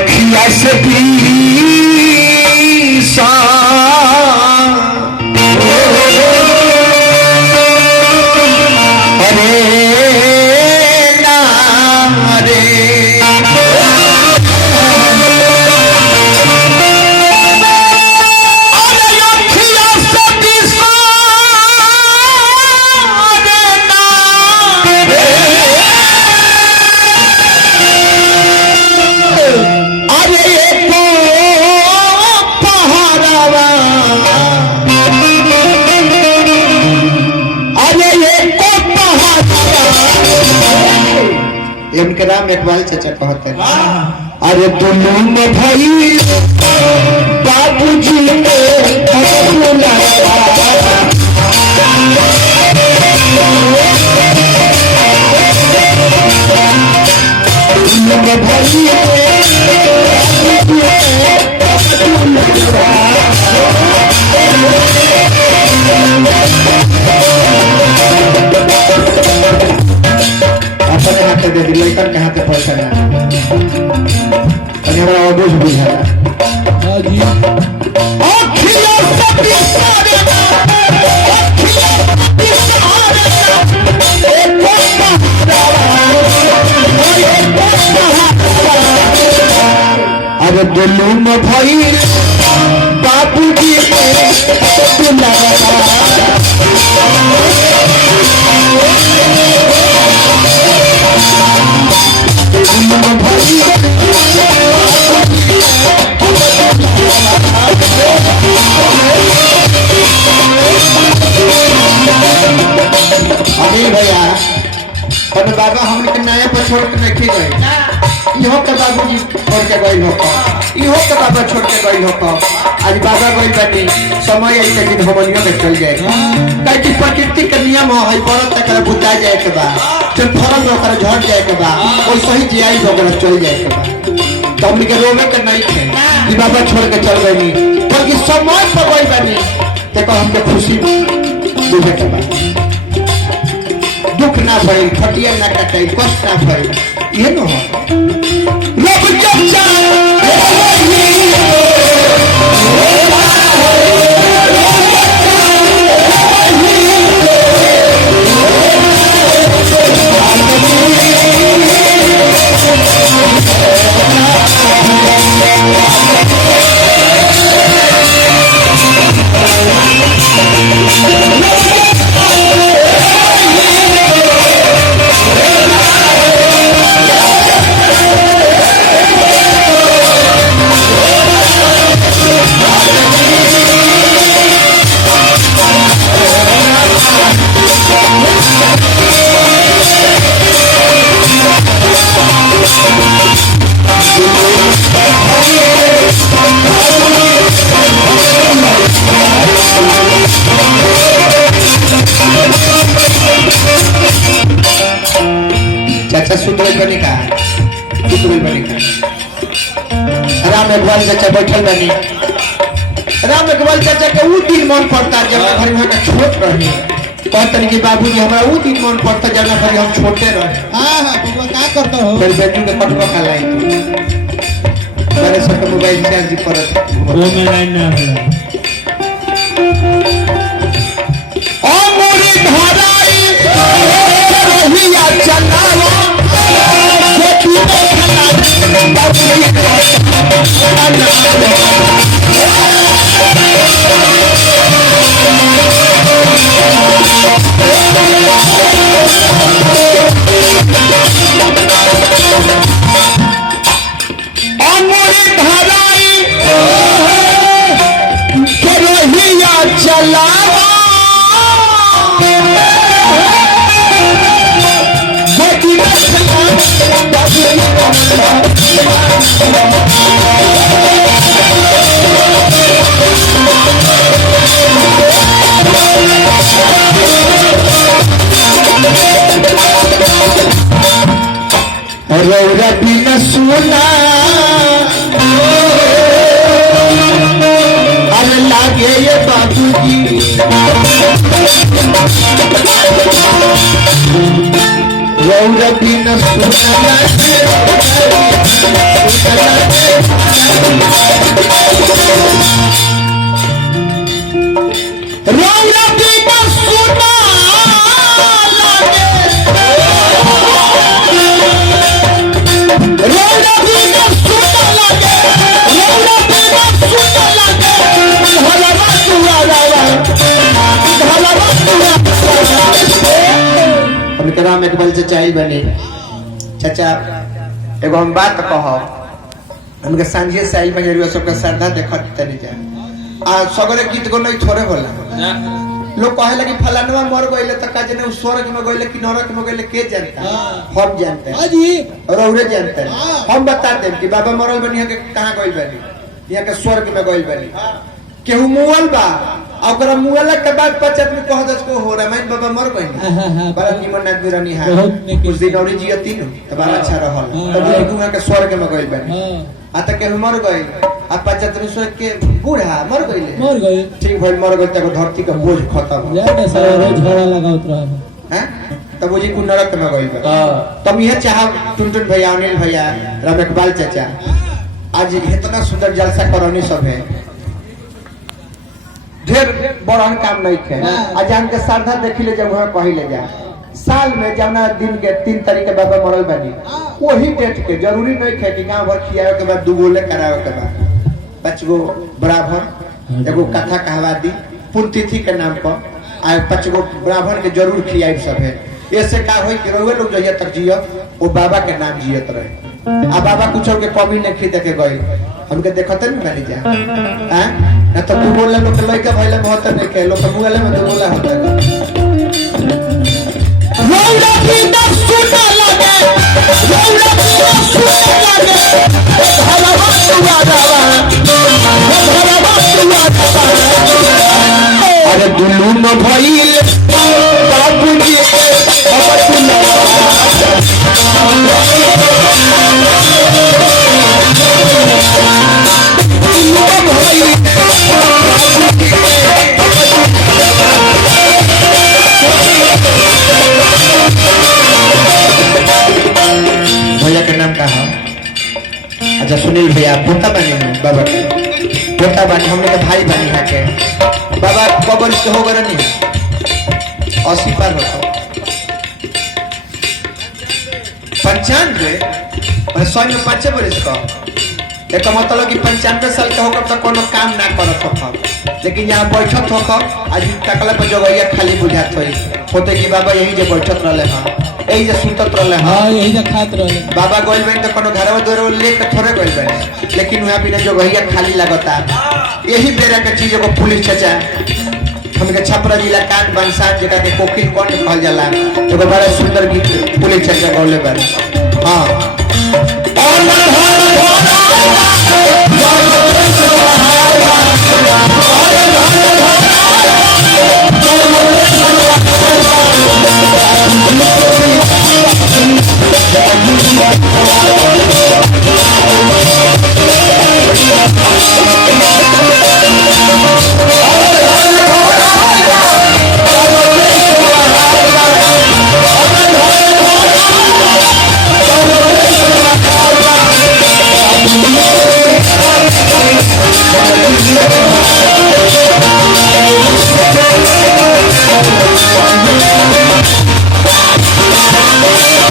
अखिया से पीसा अरे नाम रे इनके नाम इकबाल चाचा कहते हैं। अरे दुनू में भाई बाबूजी ने अपने हाथ दे दी लड़कन के हाथ पैसा ना हमारा बोझ बुझा अरे दुनू में भाई बाबूजी अरे भैया अरे बाबा हमने के नया पर छोड़ के नहीं गए इहो के बाबूजी छोड़ के गई हो इहो के बाबा छोड़ के गई हो आज बाबा गई बानी समय आई के दिन हमनियों में चल जाए काहे कि प्रकृति के नियम है परत तक बुता जाए के बाद जब फरम होकर झड़ जाए के बाद वो सही जियाई होकर चल जाए के बाद तो हमने के रोवे के नहीं थे कि बाबा छोड़ के चल गई बल्कि समय पर गई बानी देखो हमके खुशी दुखे के बाद दुख ना भइल खटिया ना कटाई कष्ट ना भइल ये न हो लोग चर्चा चाचा सुतल बनी का राम इकबाल चाचा बैठल बनी राम इकबाल चाचा के वो दिन मन पड़ता जब घर में छोट रही कहते कि बाबूजी हमारा वो दिन मन पड़ता जब घर हम छोटे रहे हाँ बबुआ क्या करता हो फिर बेटी के कटवा का लाई मेरे सब मोबाइल चार्ज करत वो में लाइन ना है ओ मोरी धराई रहिया चलावा बेटी के खना बाबूजी रौरा बिना सुना अरे लागे ये बाबूजी रौरा बिना सुना लागे रौरा बिना सुना लागे रौरा बिना सुना लागे रौरा बिना सुना लागे भलवा दुआरा हम करा में बल से चाय बने चाचा एगो हम बात कहो हमके सांझे से आई बजरिया सबके श्रद्धा देखत तनी जा आ सगरे गीत गो नहीं थोड़े होला लोग कहे लगी फलानवा मर गइले त का जने स्वर्ग में गइले कि नरक में गइले के जानता हम जानते हैं हां जी और औरे जानते हैं हम बता देब कि बाबा मरल बनी के कहां गइल बनी यहाँ के स्वर्ग में गइल बनी केहू मुअल बा ओकरा मुअल के बाद 5 आदमी कह दस को हो रामायण बाबा मर गइल बड़ा निमन ना बिरानी है कुछ दिन और जियती न त बड़ा अच्छा रहल तब गुहा के स्वर्ग में गइल बनी आ त केहू मर गइल आ 5 आदमी सोच के बूढ़ा मर गइल ठीक भइल मर गइल त धरती का बोझ खत्म जाने सारा झगड़ा लगावत रहा हैं तब जी को नरक में गइल बा तब यह चाह टुनटुन भैया अनिल भैया राम इकबाल चाचा आज इतना सुंदर जलसा करनी सब है ढेर बड़हन काम नहीं थे अजान के श्रद्धा देखी ले जब कही ले जा साल में जवना दिन के 3 तारीख के बाबा मरल बनी वही डेट के जरूरी नहीं थे कि गांव भर खियावे के बाद 2 गोले करावे के बाद 5 गो ब्राह्मण एगो कथा कहवा दी पुण्यतिथि के नाम पर आ 5 गो ब्राह्मण के जरूर खियाई सब है ऐसे का होई कि रोवे लोग जहिया तक जियो वो बाबा के नाम जियत रहे आ बाबा कुछ के कमी नहीं देखे गई हमके देखते नहीं बनी जा हैं ना तो 2 बोले लोग लइका भइले बहुत नहीं के लोग मुगले में 2 बोला होता है रौला बिना सुना लागे रौला बिना सुना लागे भलवा दुआरा अरे दुल्लू न भइल बाबूजी के अबतुला भैया के नाम का है अच्छा सुनील भैया पोता बने बाबा के पोता बने हमने के भाई बने यहाँ के बाबा कबर से हो गए नहीं 80 पार होता 95 और 100 में 5 बरस का एक मतलब कि 95 साल का होकर तो कोनो काम ना करत हो लेकिन यहाँ बैठत हो आज तकला पर जगह खाली बुझात होते कि बाबा यही जे बैठत रहले हां यही जे सुतत रहले हां यही जे खात रहले बाबा गोइल बन तो कोनो घरवा दोरे लेके थोड़े गोइल बन लेकिन वहां बिना जगह खाली लगता यही बेरा के चीज को पुलिस चाचा हमके छपरा जिला कान बंसार जगह के कोकिल कौन कहल जाला एगो बड़ा सुंदर गीत पुलिस चाचा गौले बन हां